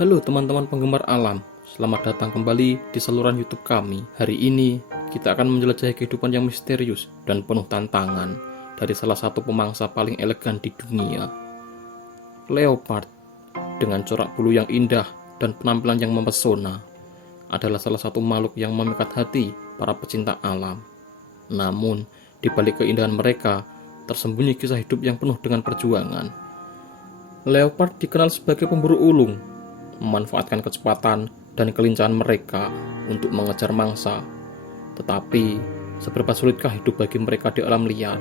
Halo teman-teman penggemar alam, selamat datang kembali di saluran YouTube kami. Hari ini kita akan menjelajahi kehidupan yang misterius dan penuh tantangan dari salah satu pemangsa paling elegan di dunia, leopard. Dengan corak bulu yang indah dan penampilan yang mempesona, adalah salah satu makhluk yang memikat hati para pecinta alam. Namun, di balik keindahan mereka, tersembunyi kisah hidup yang penuh dengan perjuangan. Leopard dikenal sebagai pemburu ulung, memanfaatkan kecepatan dan kelincahan mereka untuk mengejar mangsa. Tetapi, seberapa sulitkah hidup bagi mereka di alam liar?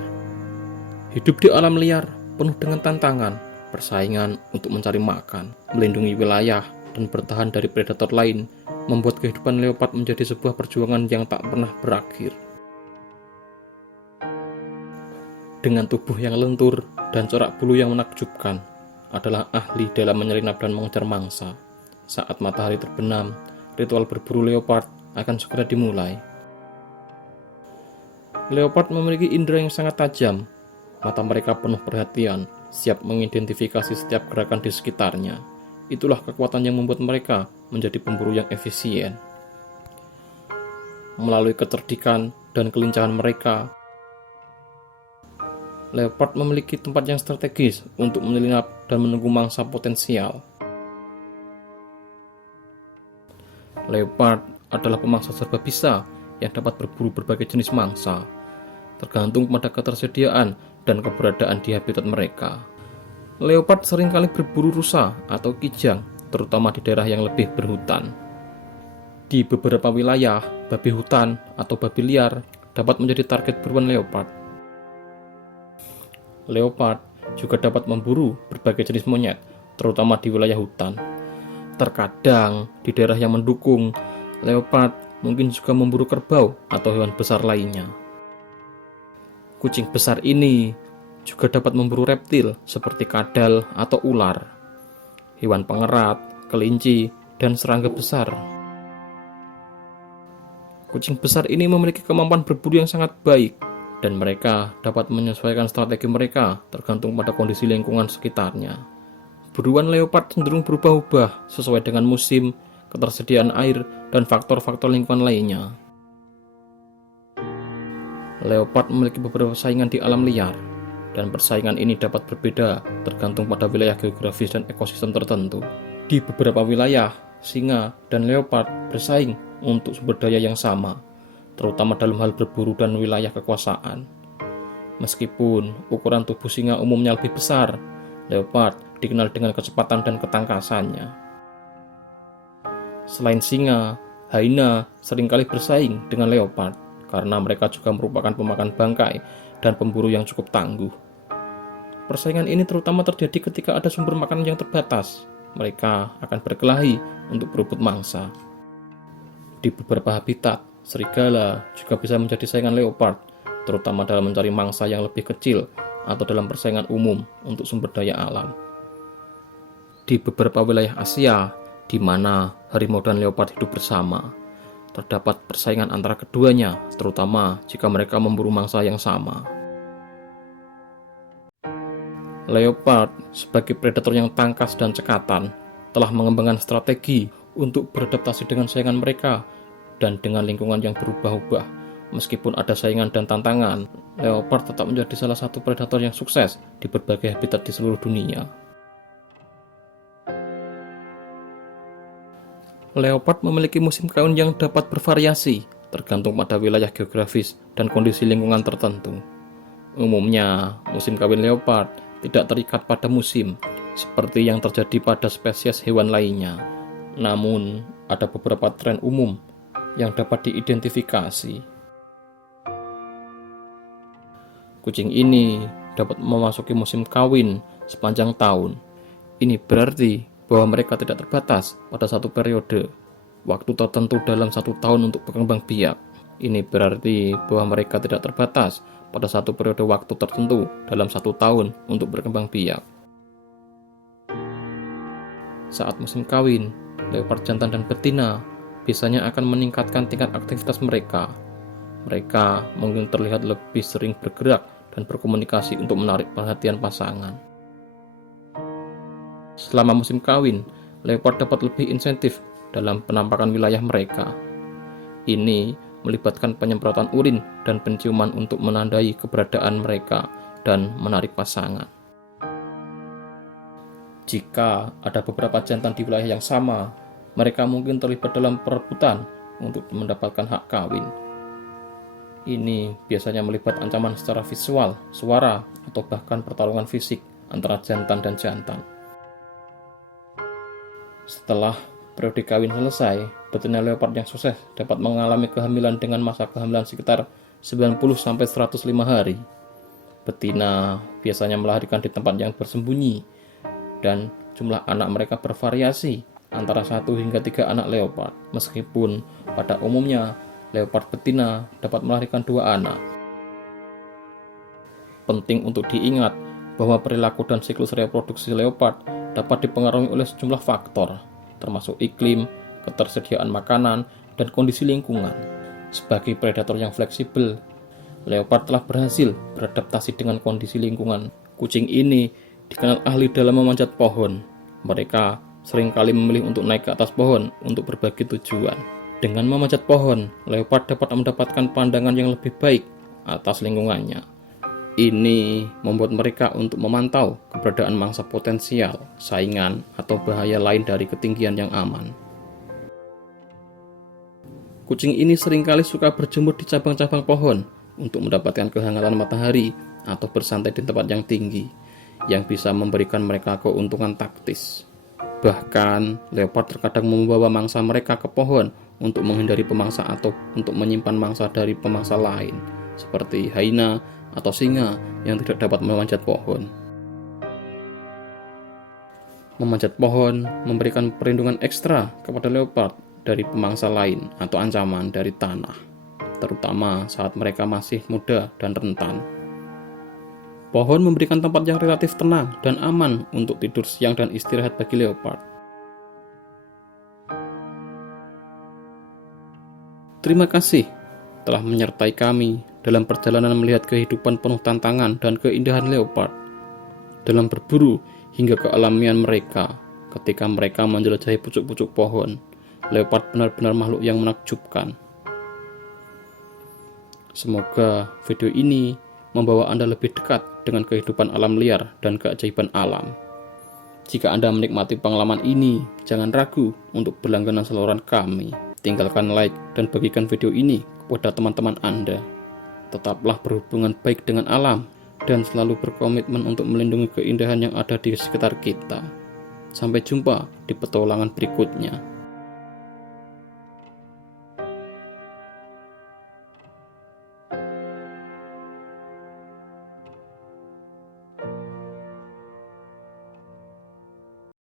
Hidup di alam liar penuh dengan tantangan, persaingan untuk mencari makan, melindungi wilayah, dan bertahan dari predator lain, membuat kehidupan leopard menjadi sebuah perjuangan yang tak pernah berakhir. Dengan tubuh yang lentur dan corak bulu yang menakjubkan, adalah ahli dalam menyelinap dan mengejar mangsa. Saat matahari terbenam, ritual berburu leopard akan segera dimulai. Leopard memiliki indera yang sangat tajam. Mata mereka penuh perhatian, siap mengidentifikasi setiap gerakan di sekitarnya. Itulah kekuatan yang membuat mereka menjadi pemburu yang efisien. Melalui kecerdikan dan kelincahan mereka, leopard memiliki tempat yang strategis untuk menyelinap dan menunggu mangsa potensial. Leopard adalah pemangsa serba bisa yang dapat berburu berbagai jenis mangsa, tergantung pada ketersediaan dan keberadaan di habitat mereka. Leopard seringkali berburu rusa atau kijang, terutama di daerah yang lebih berhutan. Di beberapa wilayah, babi hutan atau babi liar dapat menjadi target buruan leopard. Leopard juga dapat memburu berbagai jenis monyet, terutama di wilayah hutan. Terkadang, di daerah yang mendukung, leopard mungkin juga memburu kerbau atau hewan besar lainnya. Kucing besar ini juga dapat memburu reptil seperti kadal atau ular, hewan pengerat, kelinci, dan serangga besar. Kucing besar ini memiliki kemampuan berburu yang sangat baik, dan mereka dapat menyesuaikan strategi mereka tergantung pada kondisi lingkungan sekitarnya. Buruan leopard cenderung berubah-ubah sesuai dengan musim, ketersediaan air, dan faktor-faktor lingkungan lainnya. Leopard memiliki beberapa saingan di alam liar, dan persaingan ini dapat berbeda tergantung pada wilayah geografis dan ekosistem tertentu. Di beberapa wilayah, singa dan leopard bersaing untuk sumber daya yang sama, terutama dalam hal berburu dan wilayah kekuasaan. Meskipun ukuran tubuh singa umumnya lebih besar, leopard dikenal dengan kecepatan dan ketangkasannya. Selain singa, hyena seringkali bersaing dengan leopard karena mereka juga merupakan pemakan bangkai dan pemburu yang cukup tangguh. Persaingan ini terutama terjadi ketika ada sumber makanan yang terbatas. Mereka akan berkelahi untuk berebut mangsa. Di beberapa habitat, serigala juga bisa menjadi saingan leopard, terutama dalam mencari mangsa yang lebih kecil atau dalam persaingan umum untuk sumber daya alam. Di beberapa wilayah Asia, di mana harimau dan leopard hidup bersama, terdapat persaingan antara keduanya, terutama jika mereka memburu mangsa yang sama. Leopard, sebagai predator yang tangkas dan cekatan, telah mengembangkan strategi untuk beradaptasi dengan saingan mereka dan dengan lingkungan yang berubah-ubah. Meskipun ada saingan dan tantangan, leopard tetap menjadi salah satu predator yang sukses di berbagai habitat di seluruh dunia. Leopard memiliki musim kawin yang dapat bervariasi, tergantung pada wilayah geografis dan kondisi lingkungan tertentu. Umumnya, musim kawin leopard tidak terikat pada musim, seperti yang terjadi pada spesies hewan lainnya. Namun, ada beberapa tren umum yang dapat diidentifikasi. Kucing ini dapat memasuki musim kawin sepanjang tahun. Ini berarti bahwa mereka tidak terbatas pada satu periode waktu tertentu dalam satu tahun untuk berkembang biak. Ini berarti bahwa mereka tidak terbatas pada satu periode waktu tertentu dalam satu tahun untuk berkembang biak. Saat musim kawin, leopard jantan dan betina biasanya akan meningkatkan tingkat aktivitas mereka. Mereka mungkin terlihat lebih sering bergerak dan berkomunikasi untuk menarik perhatian pasangan. Selama musim kawin, leopard dapat lebih insentif dalam penampakan wilayah mereka. Ini melibatkan penyemprotan urin dan penciuman untuk menandai keberadaan mereka dan menarik pasangan. Jika ada beberapa jantan di wilayah yang sama, mereka mungkin terlibat dalam perebutan untuk mendapatkan hak kawin. Ini biasanya melibat ancaman secara visual, suara, atau bahkan pertarungan fisik antara jantan dan jantan. Setelah periode kawin selesai, betina leopard yang sukses dapat mengalami kehamilan dengan masa kehamilan sekitar 90-105 hari. Betina biasanya melahirkan di tempat yang bersembunyi, dan jumlah anak mereka bervariasi antara 1 hingga 3 anak leopard, meskipun pada umumnya leopard betina dapat melahirkan 2 anak. Penting untuk diingat bahwa perilaku dan siklus reproduksi leopard dapat dipengaruhi oleh sejumlah faktor, termasuk iklim, ketersediaan makanan, dan kondisi lingkungan. Sebagai predator yang fleksibel, leopard telah berhasil beradaptasi dengan kondisi lingkungan. Kucing ini dikenal ahli dalam memanjat pohon. Mereka seringkali memilih untuk naik ke atas pohon untuk berbagai tujuan. Dengan memanjat pohon, leopard dapat mendapatkan pandangan yang lebih baik atas lingkungannya. Ini membuat mereka untuk memantau keberadaan mangsa potensial, saingan, atau bahaya lain dari ketinggian yang aman. Kucing ini seringkali suka berjemur di cabang-cabang pohon untuk mendapatkan kehangatan matahari atau bersantai di tempat yang tinggi, yang bisa memberikan mereka keuntungan taktis. Bahkan, leopard terkadang membawa mangsa mereka ke pohon untuk menghindari pemangsa atau untuk menyimpan mangsa dari pemangsa lain, seperti hyena atau singa yang tidak dapat memanjat pohon. Memanjat pohon memberikan perlindungan ekstra kepada leopard dari pemangsa lain atau ancaman dari tanah, terutama saat mereka masih muda dan rentan. Pohon memberikan tempat yang relatif tenang dan aman untuk tidur siang dan istirahat bagi leopard. Terima kasih telah menyertai kami dalam perjalanan melihat kehidupan penuh tantangan dan keindahan leopard, dalam berburu hingga kealamian mereka ketika mereka menjelajahi pucuk-pucuk pohon. Leopard benar-benar makhluk yang menakjubkan. Semoga video ini membawa Anda lebih dekat dengan kehidupan alam liar dan keajaiban alam. Jika Anda menikmati pengalaman ini, jangan ragu untuk berlangganan saluran kami. Tinggalkan like dan bagikan video ini kepada teman-teman Anda. Tetaplah berhubungan baik dengan alam dan selalu berkomitmen untuk melindungi keindahan yang ada di sekitar kita. Sampai jumpa di petualangan berikutnya.